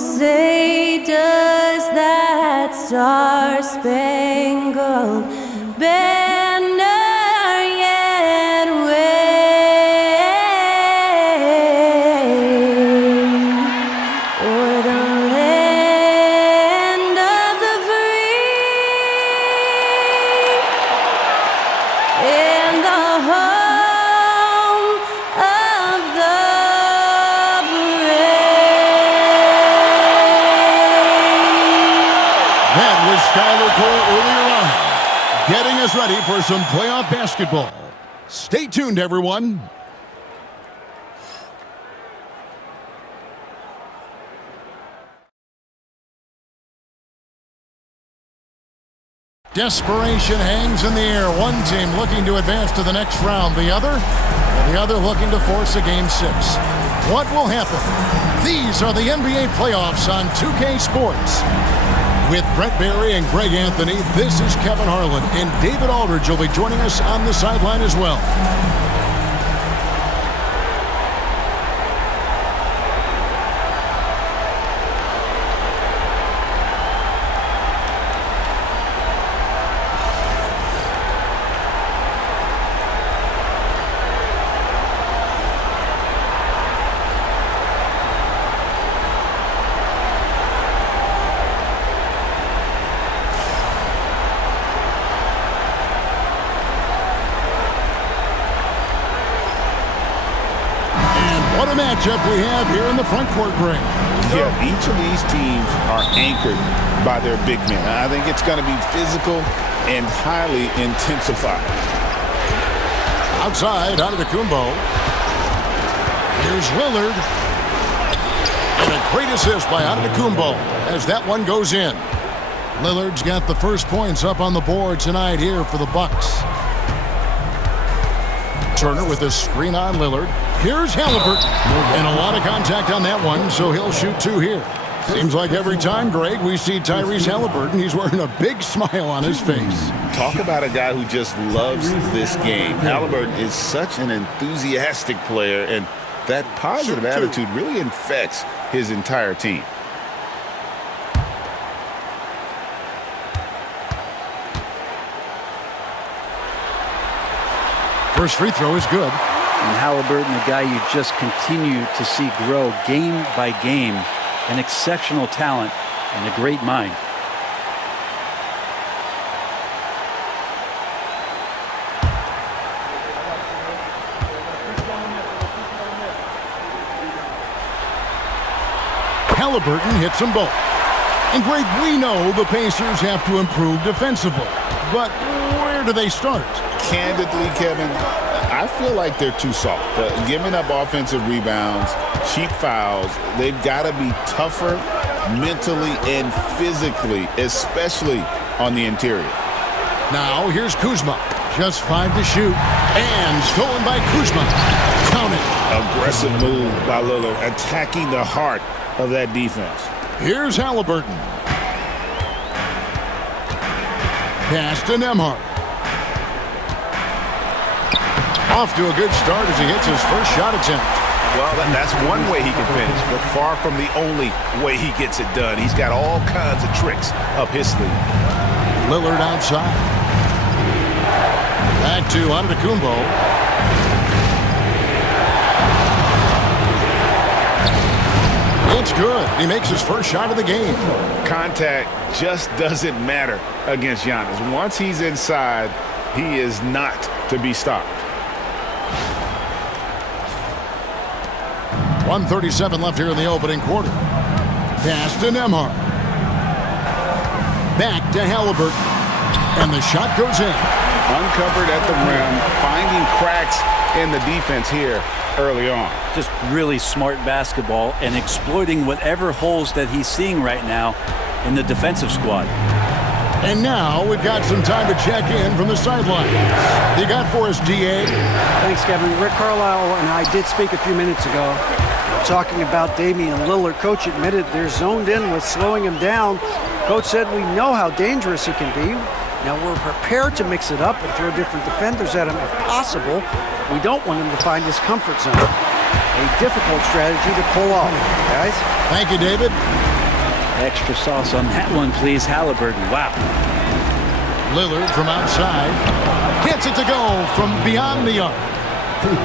say does that star-spangled banner yet wave o'er the land of the free and the home of the Skylar Cole earlier on, getting us ready for some playoff basketball. Stay tuned, everyone. Desperation hangs in the air. One team looking to advance to the next round. The other looking to force a game 6. What will happen? These are the NBA playoffs on 2K Sports. With Brett Barry and Greg Anthony, this is Kevin Harlan, and David Aldridge will be joining us on the sideline as well. What a matchup we have here in the front court, Greg. Yeah, each of these teams are anchored by their big men. I think it's going to be physical and highly intensified. Outside, Antetokounmpo. Here's Lillard. And a great assist by Antetokounmpo as that one goes in. Lillard's got the first points up on the board tonight here for the Bucks. Turner with a screen on Lillard. Here's Halliburton. And a lot of contact on that one, so he'll shoot 2 here. Seems like every time, Greg, we see Tyrese Halliburton, he's wearing a big smile on his face. Talk about a guy who just loves this game. Halliburton is such an enthusiastic player, and that positive attitude really infects his entire team. First free throw is good. And Halliburton, the guy you just continue to see grow game by game, an exceptional talent and a great mind. Halliburton hits them both. And Greg, we know the Pacers have to improve defensively. But where do they start? Candidly, Kevin, I feel like they're too soft. Giving up offensive rebounds, cheap fouls, they've got to be tougher mentally and physically, especially on the interior. Now here's Kuzma. Just 5 to shoot. And stolen by Kuzma. Count it. Aggressive move by Lillard, attacking the heart of that defense. Here's Halliburton. Pass to Nembhard. Off to a good start as he hits his first shot attempt. Well, that's one way he can finish, but far from the only way he gets it done. He's got all kinds of tricks up his sleeve. Lillard outside. Back to Antetokounmpo. It's good. He makes his first shot of the game. Contact just doesn't matter against Giannis. Once he's inside, he is not to be stopped. 1:37 left here in the opening quarter. Pass to Nembhard. Back to Halliburton. And the shot goes in. Uncovered at the rim, finding cracks in the defense here early on. Just really smart basketball and exploiting whatever holes that he's seeing right now in the defensive squad. And now we've got some time to check in from the sideline. You got for us, DA? Thanks, Kevin. Rick Carlisle and I did speak a few minutes ago talking about Damian Lillard. Coach admitted they're zoned in with slowing him down. Coach said we know how dangerous he can be. Now we're prepared to mix it up and throw different defenders at him if possible. We don't want him to find his comfort zone. A difficult strategy to pull off, guys. Thank you, David. Extra sauce on that one, please, Halliburton. Wow. Lillard from outside. Gets it to go from beyond the arc.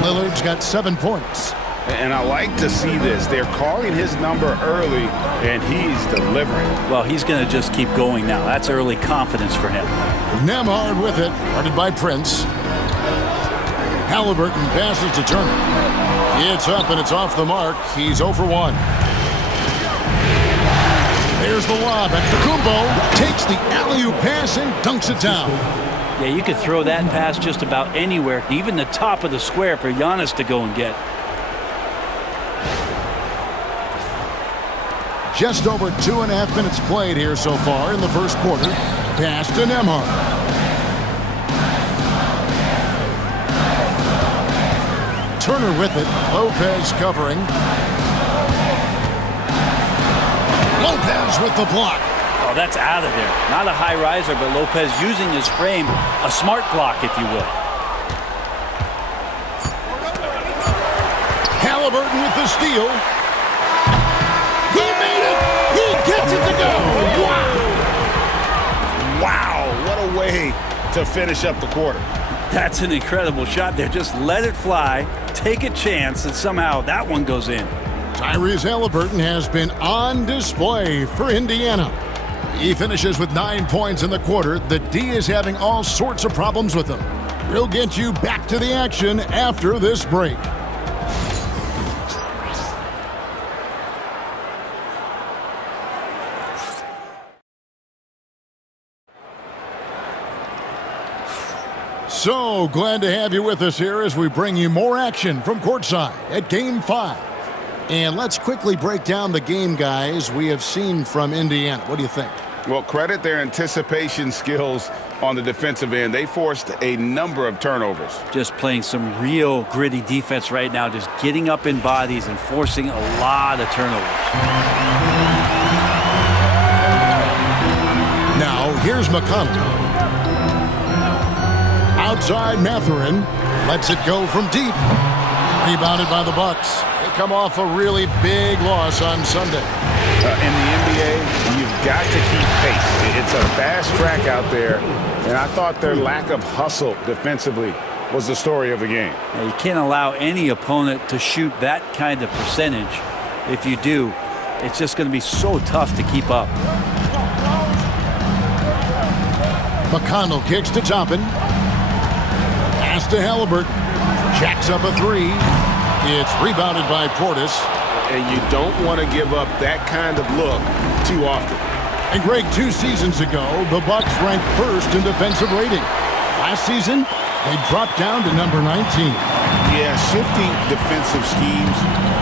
Lillard's got 7 points. And I like to see this. They're calling his number early, and he's delivering. Well, he's going to just keep going now. That's early confidence for him. Nembhard with it, guarded by Prince. Halliburton passes to Turner. It's up and it's off the mark. He's 0 for 1. There's the lob. Antetokounmpo takes the alley-oop pass and dunks it down. Yeah, you could throw that pass just about anywhere, even the top of the square for Giannis to go and get. Just over 2.5 minutes played here so far in the first quarter. Pass to Nembhard. Turner with it. Lopez covering. Lopez with the block. Oh, that's out of there. Not a high riser, but Lopez using his frame. A smart block, if you will. Halliburton with the steal. He made it. He gets it to go. Wow. Wow, what a way to finish up the quarter. That's an incredible shot there. Just let it fly, take a chance, and somehow that one goes in. Tyrese Halliburton has been on display for Indiana. He finishes with 9 points in the quarter. The D is having all sorts of problems with him. We'll get you back to the action after this break. So glad to have you with us here as we bring you more action from courtside at Game 5. And let's quickly break down the game, guys, we have seen from Indiana. What do you think? Well, credit their anticipation skills on the defensive end. They forced a number of turnovers. Just playing some real gritty defense right now, just getting up in bodies and forcing a lot of turnovers. Now, here's McConnell. Outside Mathurin. Lets it go from deep. Rebounded by the Bucks. They come off a really big loss on Sunday. In the NBA, you've got to keep pace. It's a fast track out there, and I thought their lack of hustle defensively was the story of the game. Yeah, you can't allow any opponent to shoot that kind of percentage. If you do, it's just going to be so tough to keep up. McConnell kicks to Toppin. Pass to Halliburton. Jacks up a three. It's rebounded by Portis. And you don't want to give up that kind of look too often. And Greg, 2 seasons ago, the Bucks ranked first in defensive rating. Last season, they dropped down to number 19. Yeah, shifting defensive schemes,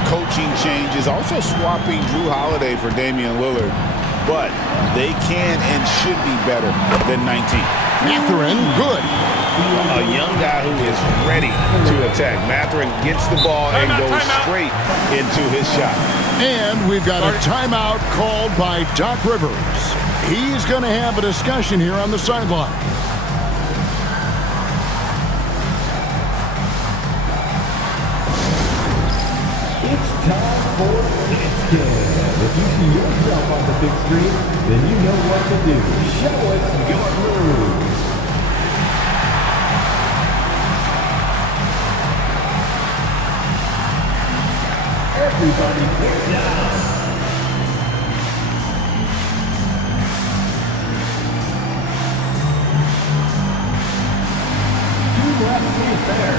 coaching changes, also swapping Drew Holiday for Damian Lillard. But they can and should be better than 19. Mathurin, good. A young guy who is ready to attack. Mathurin gets the ball and goes straight into his shot. And we've got a timeout called by Doc Rivers. He's going to have a discussion here on the sideline. It's time for Dance Cam. If you see yourself on the big screen, then you know what to do. Show us your moves. Everybody get down. Two left feet there.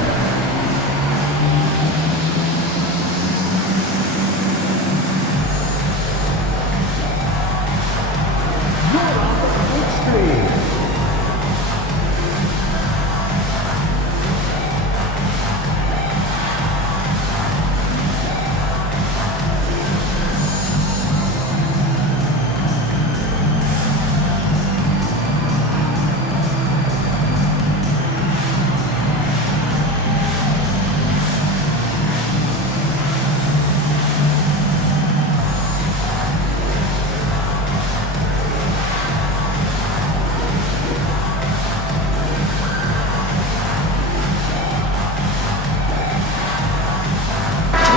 You're on the big screen.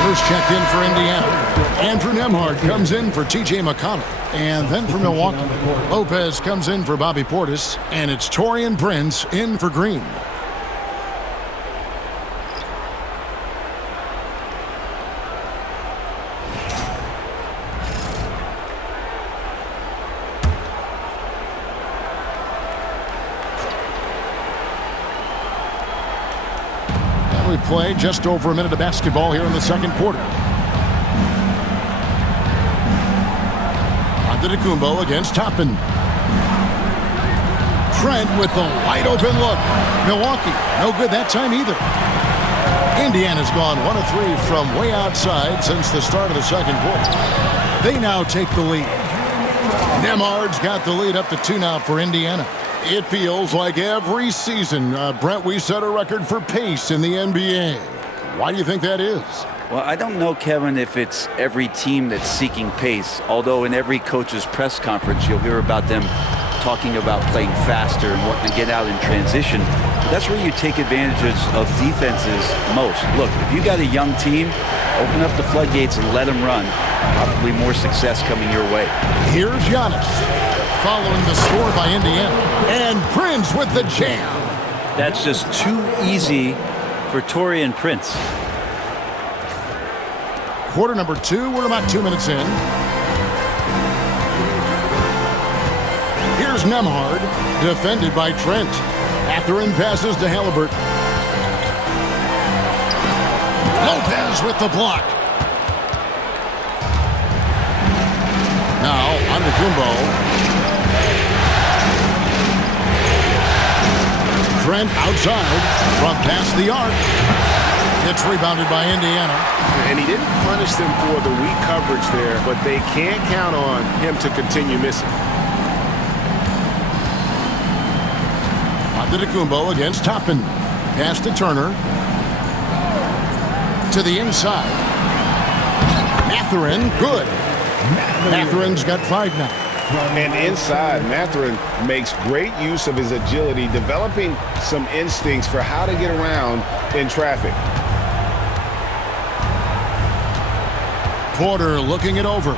First checked in for Indiana. Andrew Nembhard comes in for T.J. McConnell. And then for Milwaukee, Lopez comes in for Bobby Portis. And it's Taurean Prince in for Green. We play just over a minute of basketball here in the second quarter. Antetokounmpo against Toppin. Trent with the wide open look. Milwaukee, no good that time either. Indiana's gone 1 of 3 from way outside since the start of the second quarter. They now take the lead. Nembhard's got the lead up to 2 now for Indiana. It feels like every season, Brent, we set a record for pace in the NBA. Why do you think that is? Well, I don't know, Kevin, if it's every team that's seeking pace, although in every coach's press conference you'll hear about them talking about playing faster and wanting to get out in transition. But that's where you take advantages of defenses most. Look, if you got a young team, open up the floodgates and let them run. Probably more success coming your way. Here's Giannis, following the score by Indiana. And Prince with the jam. That's just too easy for Taurean Prince. Quarter number 2, we're about 2 minutes in. Here's Nembhard, defended by Trent. Mathurin passes to Halliburton. Lopez with the block. Now, Antetokounmpo. Trent outside from past the arc. It's rebounded by Indiana. And he didn't punish them for the weak coverage there, but they can't count on him to continue missing. Antetokounmpo against Toppin. Pass to Turner. To the inside. Mathurin, good. Mathurin's got 5 now. And inside, Mathurin makes great use of his agility, developing some instincts for how to get around in traffic. Porter looking it over.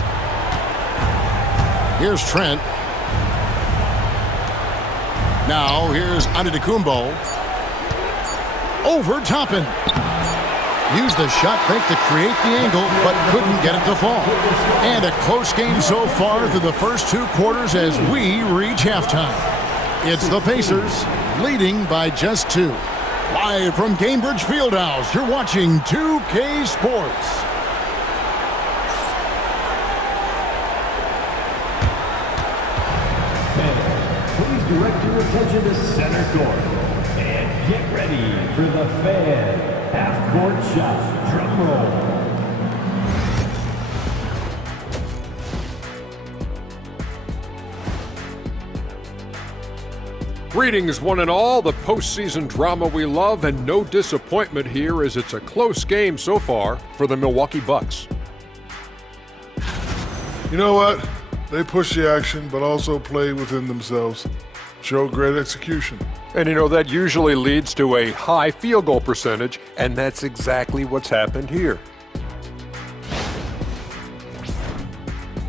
Here's Trent. Now here's Antetokounmpo. Over Toppin. Used the shot fake to create the angle, but couldn't get it to fall. And a close game so far through the first 2 quarters as we reach halftime. It's the Pacers leading by just 2. Live from Gainbridge Fieldhouse, you're watching 2K Sports. Please direct your attention to center court and get ready for the Fan half-court shot. Drum roll. Greetings, one and all. The postseason drama we love, and no disappointment here as it's a close game so far for the Milwaukee Bucks. You know what? They push the action, but also play within themselves. Show great execution. And you know, that usually leads to a high field goal percentage, and that's exactly what's happened here.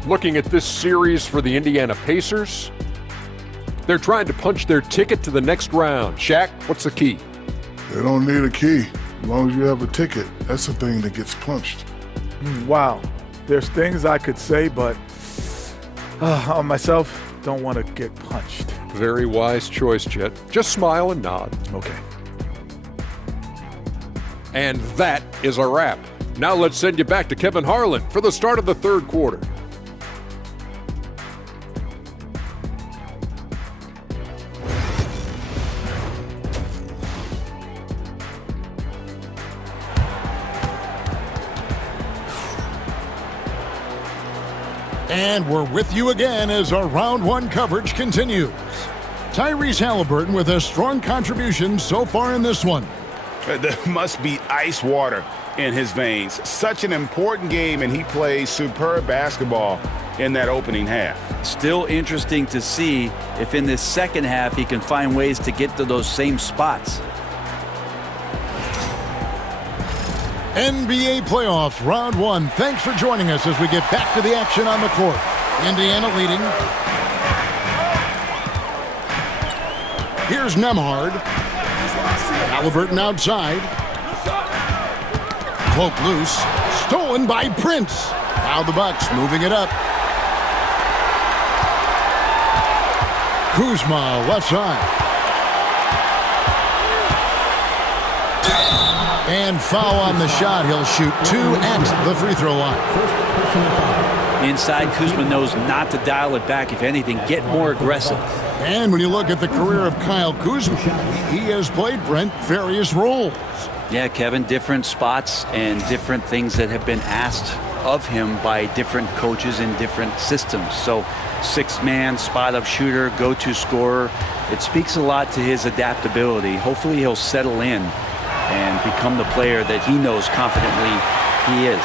Looking at this series for the Indiana Pacers, they're trying to punch their ticket to the next round. Shaq, what's the key? They don't need a key. As long as you have a ticket, that's the thing that gets punched. Wow. There's things I could say, but on myself, don't want to get punched. Very wise choice, Chet. Just smile and nod. Okay. And that is a wrap. Now let's send you back to Kevin Harlan for the start of the third quarter. And we're with you again as our round 1 coverage continues. Tyrese Halliburton with a strong contribution so far in this one. There must be ice water in his veins. Such an important game, and he plays superb basketball in that opening half. Still interesting to see if in this second half he can find ways to get to those same spots. NBA playoffs, round one. Thanks for joining us as we get back to the action on the court. Indiana leading. Here's Nembhard. Halliburton outside. Cloak loose. Stolen by Prince. Now the Bucks moving it up. Kuzma left side. And foul on the shot. He'll shoot 2 at the free throw line. Inside, Kuzma knows not to dial it back. If anything, get more aggressive. And when you look at the career of Kyle Kuzma, he has played, Brent, various roles. Yeah, Kevin, different spots and different things that have been asked of him by different coaches in different systems. So 6-man, spot-up shooter, go-to scorer. It speaks a lot to his adaptability. Hopefully he'll settle in and become the player that he knows confidently he is.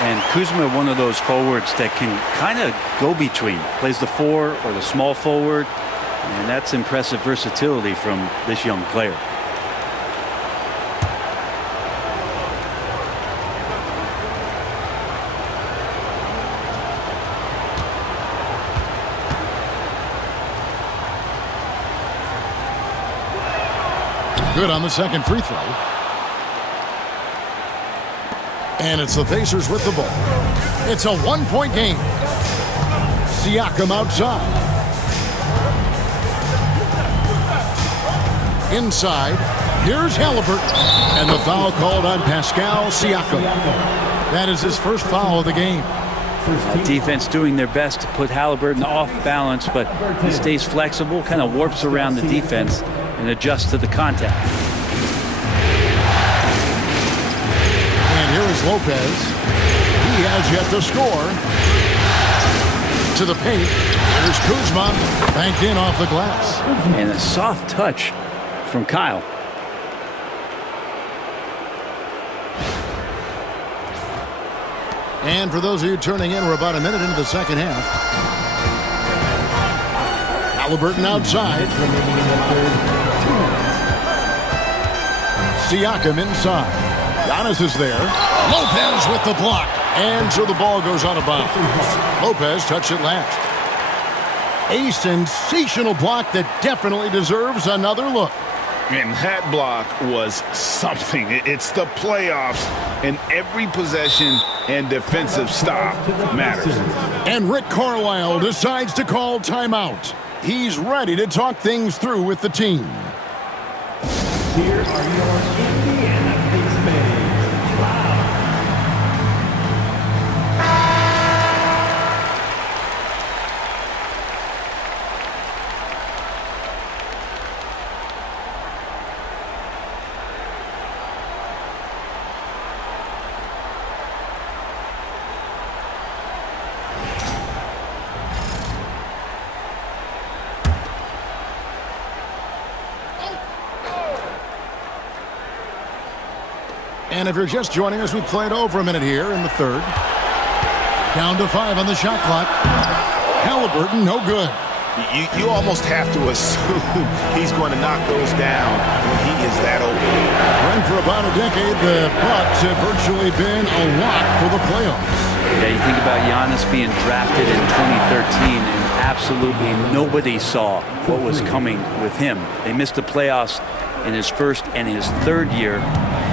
And Kuzma, one of those forwards that can kind of go between, plays the 4 or the small forward, and that's impressive versatility from this young player. Good on the second free throw. And it's the Pacers with the ball. It's a 1-point game. Siakam outside. Inside. Here's Halliburton. And the foul called on Pascal Siakam. That is his first foul of the game. Defense doing their best to put Halliburton off balance, but he stays flexible, kind of warps around the defense and adjusts to the contact. And here is Lopez. He has yet to score. To the paint. Here's Kuzma. Banked in off the glass. And a soft touch from Kyle. And for those of you turning in, we're about a minute into the second half. Halliburton outside. Siakam inside. Giannis is there. Lopez with the block. And so the ball goes out of bounds. Lopez touched it last. A sensational block that definitely deserves another look. And that block was something. It's the playoffs, and every possession and defensive stop matters. And Rick Carlisle decides to call timeout. He's ready to talk things through with the team. Here are your Indiana Pacers. Wow. And if you're just joining us, we played over a minute here in the third. Down to 5 on the shot clock. Halliburton, no good. You almost have to assume he's going to knock those down when he is that open. And for about a decade, the Bucks have virtually been a lock for the playoffs. Yeah, you think about Giannis being drafted in 2013, and absolutely nobody saw what was coming with him. They missed the playoffs in his first and his third year,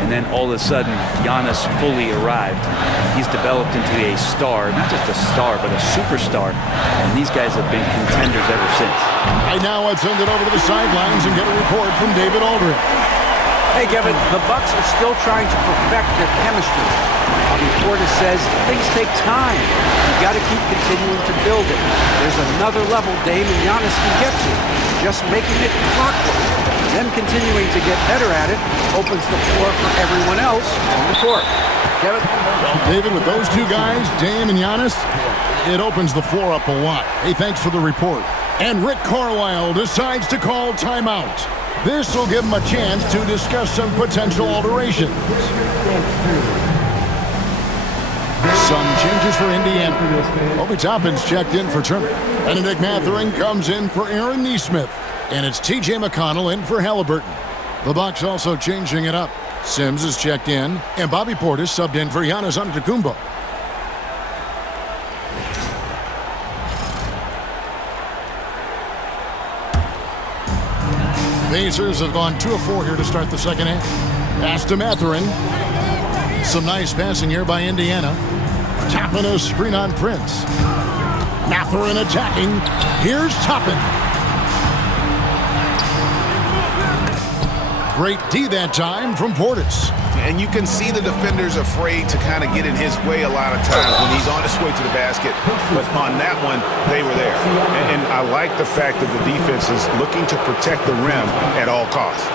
and then all of a sudden, Giannis fully arrived. He's developed into a star, not just a star, but a superstar, and these guys have been contenders ever since. Right now, let's send it over to the sidelines and get a report from David Aldridge. Hey, Kevin, the Bucks are still trying to perfect their chemistry. Bobby Portis says things take time. You got to keep continuing to build it. There's another level Dame and Giannis can get to. Just making it clockwork. Them continuing to get better at it opens the floor for everyone else on the court. Kevin? Well, David, with those two guys, Dame and Giannis, it opens the floor up a lot. Hey, thanks for the report. And Rick Carlisle decides to call timeout. This will give him a chance to discuss some potential alterations. Some changes for Indiana. Obi Toppin's checked in for Turner. Benedict Mathurin comes in for Aaron Nesmith. And it's T.J. McConnell in for Halliburton. The Bucks also changing it up. Sims is checked in, and Bobby Portis subbed in for Giannis Antetokounmpo. Pacers have gone 2 of 4 here to start the second half. Pass to Mathurin. Some nice passing here by Indiana. Toppin a screen on Prince. Mathurin attacking. Here's Toppin. Great D that time from Portis. And you can see the defenders afraid to kind of get in his way a lot of times when he's on his way to the basket. But on that one, they were there. And I like the fact that the defense is looking to protect the rim at all costs.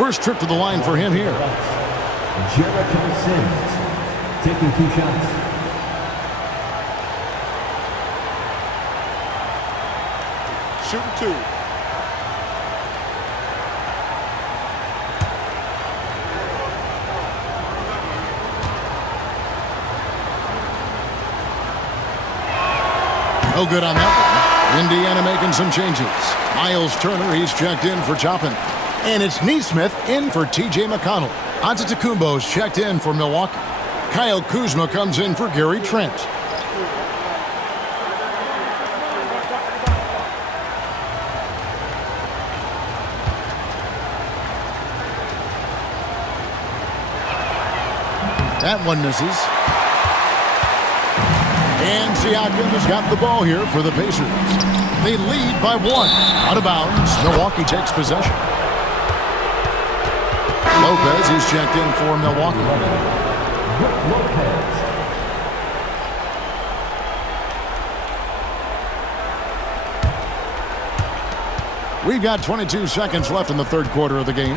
First trip to the line for him here. Jericho Sims taking 2 shots. Shooting 2. No good on that one. Indiana making some changes. Miles Turner, he's checked in for Toppin. And it's Nesmith in for T.J. McConnell. Antetokounmpo's checked in for Milwaukee. Kyle Kuzma comes in for Gary Trent. That one misses. And Siakam has got the ball here for the Pacers. They lead by 1. Out of bounds. Milwaukee takes possession. Lopez, he's checked in for Milwaukee. We've got 22 seconds left in the third quarter of the game.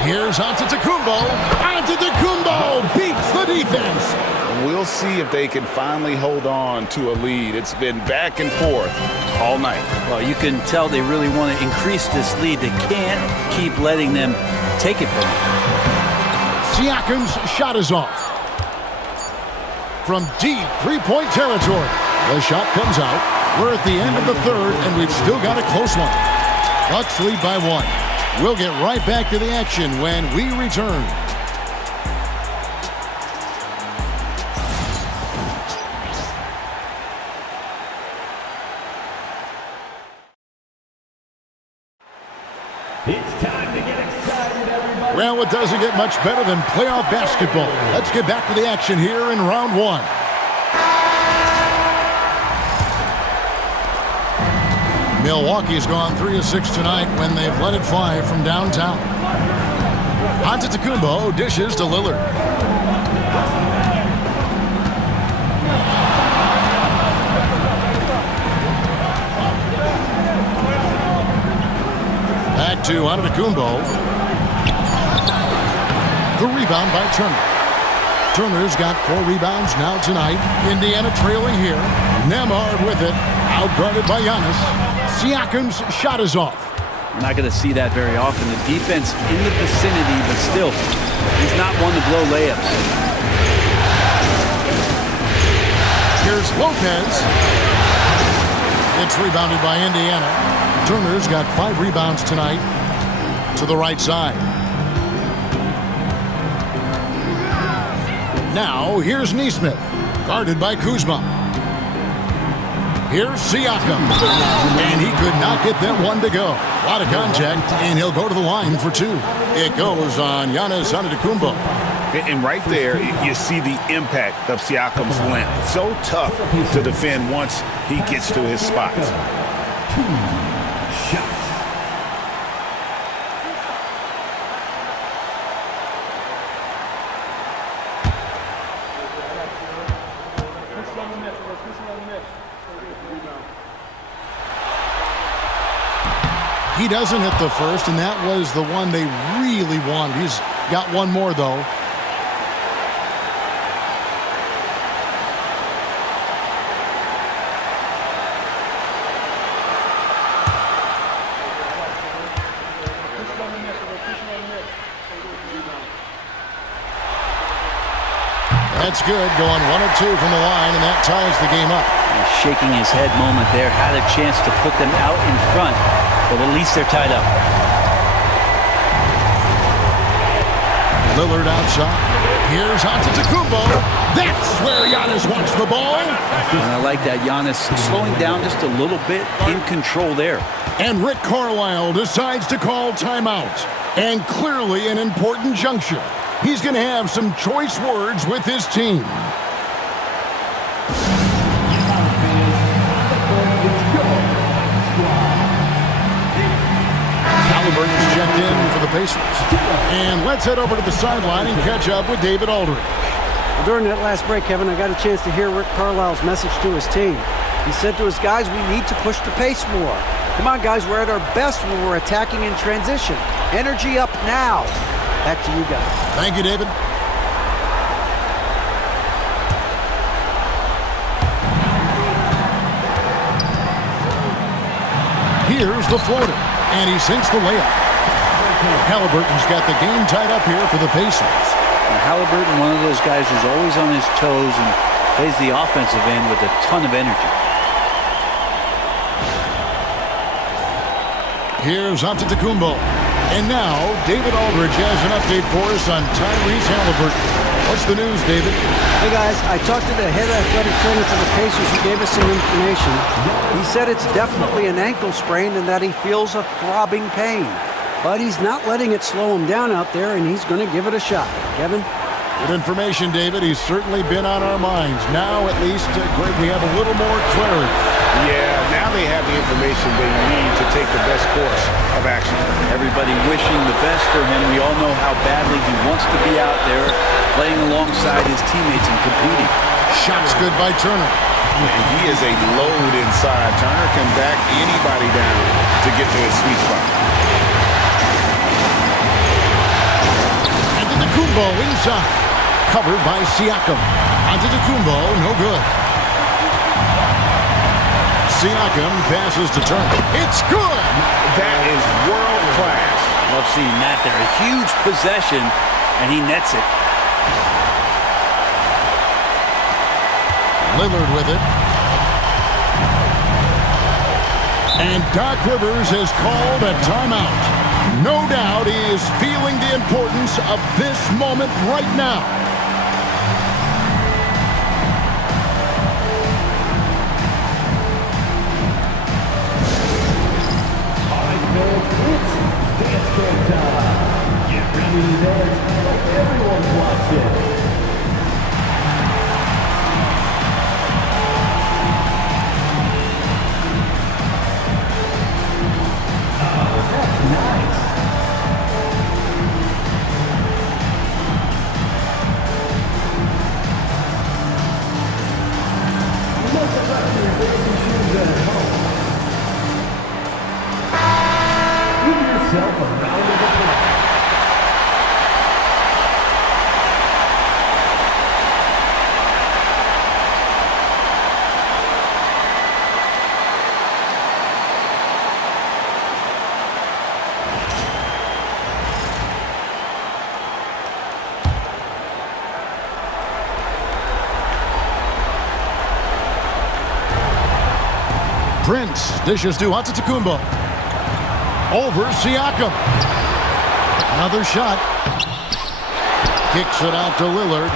Here's Antetokounmpo. Antetokounmpo beats the defense. We'll see if they can finally hold on to a lead. It's been back and forth all night. Well, you can tell they really want to increase this lead. They can't keep letting them take it from them. Siakam's shot is off. From deep three-point territory. The shot comes out. We're at the end of the third, and we've still got a close one. Bucks lead by 1. We'll get right back to the action when we return. It's time to get excited, everybody. Well, it doesn't get much better than playoff basketball. Let's get back to the action here in round 1. Milwaukee's gone 3 of 6 tonight when they've let it fly from downtown. Antetokounmpo dishes to Lillard. Back to Antetokounmpo. The rebound by Turner. Turner's got 4 rebounds now tonight. Indiana trailing here. Nembhard with it. Outguarded by Giannis. Siakam's shot is off. We're not going to see that very often. The defense in the vicinity, but still, he's not one to blow layups. Here's Lopez. It's rebounded by Indiana. Turner's got 5 rebounds tonight to the right side. Now, here's Nesmith, guarded by Kuzma. Here's Siakam, and he could not get that one to go. A lot of contact, and he'll go to the line for 2. It goes on Giannis Antetokounmpo. And right there, you see the impact of Siakam's length. So tough to defend once he gets to his spots. 2 shots. He doesn't hit the first, and that was the one they really wanted. He's got one more, though. That's good, going 1 of 2 from the line, and that ties the game up. Shaking his head moment there, had a chance to put them out in front, but at least they're tied up. Lillard outside. Here's Antetokounmpo. That's where Giannis wants the ball. And I like that. Giannis slowing down just a little bit, in control there. And Rick Carlisle decides to call timeout. And clearly an important juncture. He's going to have some choice words with his team. Halliburton's checked in for the Pacers. And let's head over to the sideline and catch up with David Aldridge. Well, during that last break, Kevin, I got a chance to hear Rick Carlisle's message to his team. He said to his guys, we need to push the pace more. Come on, guys, we're at our best when we're attacking in transition. Energy up now. Back to you guys. Thank you, David. Here's the floater, and he sinks the layup. Halliburton's got the game tied up here for the Pacers. And Halliburton, one of those guys who's always on his toes and plays the offensive end with a ton of energy. Here's Antetokounmpo. And now, David Aldridge has an update for us on Tyrese Halliburton. What's the news, David? Hey, guys, I talked to the head athletic trainer for the Pacers who gave us some information. He said it's definitely an ankle sprain and that he feels a throbbing pain. But he's not letting it slow him down out there, and he's going to give it a shot. Kevin? Good information, David. He's certainly been on our minds. Now, at least, Greg, we have a little more clarity. Yeah, now they have the information they need to take the best course of action. Everybody wishing the best for him. We all know how badly he wants to be out there playing alongside his teammates and competing. Shot's good by Turner. Man, he is a load inside. Turner can back anybody down to get to his sweet spot. Antetokounmpo inside. Covered by Siakam. Antetokounmpo, no good. Siakam passes to Turner. It's good! That is world class. Love seeing that there. A huge possession, and he nets it. Lillard with it. And Doc Rivers has called a timeout. No doubt he is feeling the importance of this moment right now. Dance Camp time. Get ready to dance like everyone's watching. Oh, that's nice. You must have left your dancing shoes at home. Give yourself a round of applause. Prince dishes to Antetokounmpo. Over Siakam. Another shot. Kicks it out to Lillard.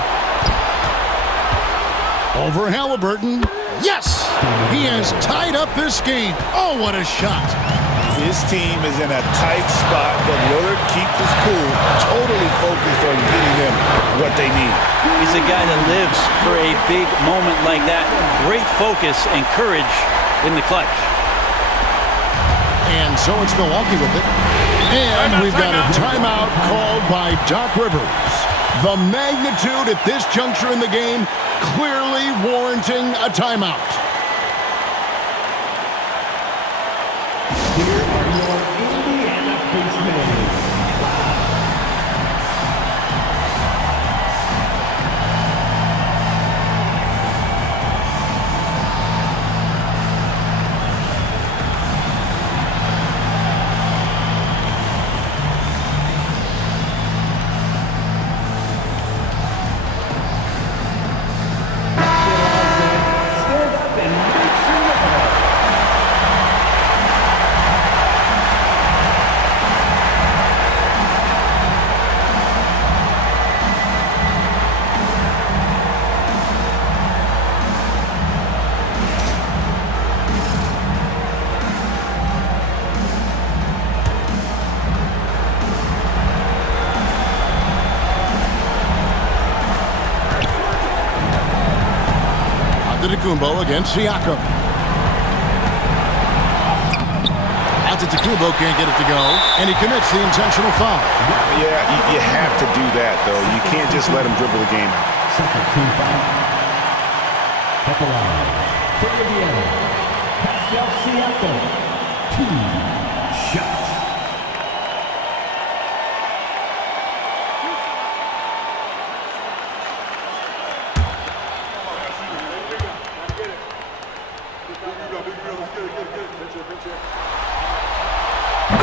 Over Halliburton. Yes! He has tied up this game. Oh, what a shot. His team is in a tight spot, but Lillard keeps his cool, totally focused on getting them what they need. He's a guy that lives for a big moment like that. Great focus and courage in the clutch. And so it's Milwaukee with it. And we've got a timeout called by Doc Rivers. The magnitude at this juncture in the game clearly warranting a timeout. Here are your Indiana Pacers. Antetokounmpo against Siakam. Antetokounmpo can't get it to go, and he commits the intentional foul. Yeah, you have to do that, though. You can't just let him dribble the game out. Second team foul. At the line, for Indiana, Pascal Siakam, 2 shots.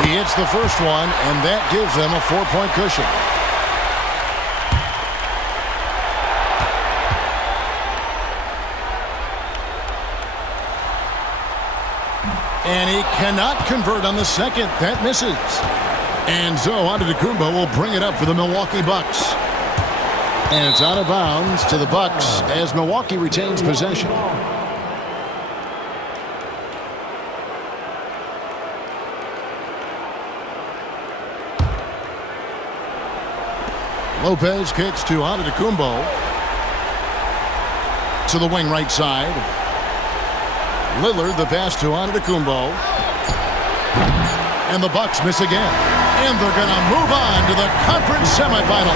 He hits the first one, and that gives them a 4-point cushion. And he cannot convert on the second. That misses. And so Antetokounmpo will bring it up for the Milwaukee Bucks. And it's out of bounds to the Bucks as Milwaukee retains possession. Lopez kicks to Antetokounmpo. To the wing right side. Lillard the pass to Antetokounmpo. And the Bucks miss again. And they're going to move on to the conference semifinals.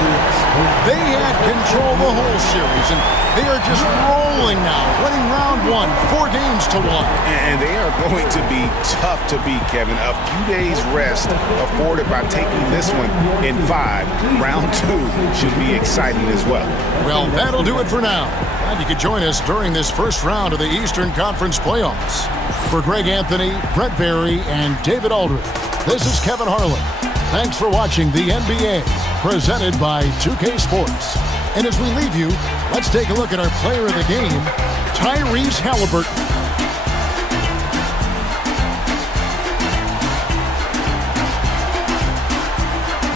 They had control the whole series, and they are just rolling now, winning round 1, 4-1. And they are going to be tough to beat, Kevin. A few days rest afforded by taking this one in 5. Round 2 should be exciting as well. Well, that'll do it for now. Glad you could join us during this first round of the Eastern Conference playoffs. For Greg Anthony, Brett Barry, and David Aldridge, this is Kevin Harlan. Thanks for watching the NBA, presented by 2K Sports. And as we leave you, let's take a look at our player of the game, Tyrese Halliburton.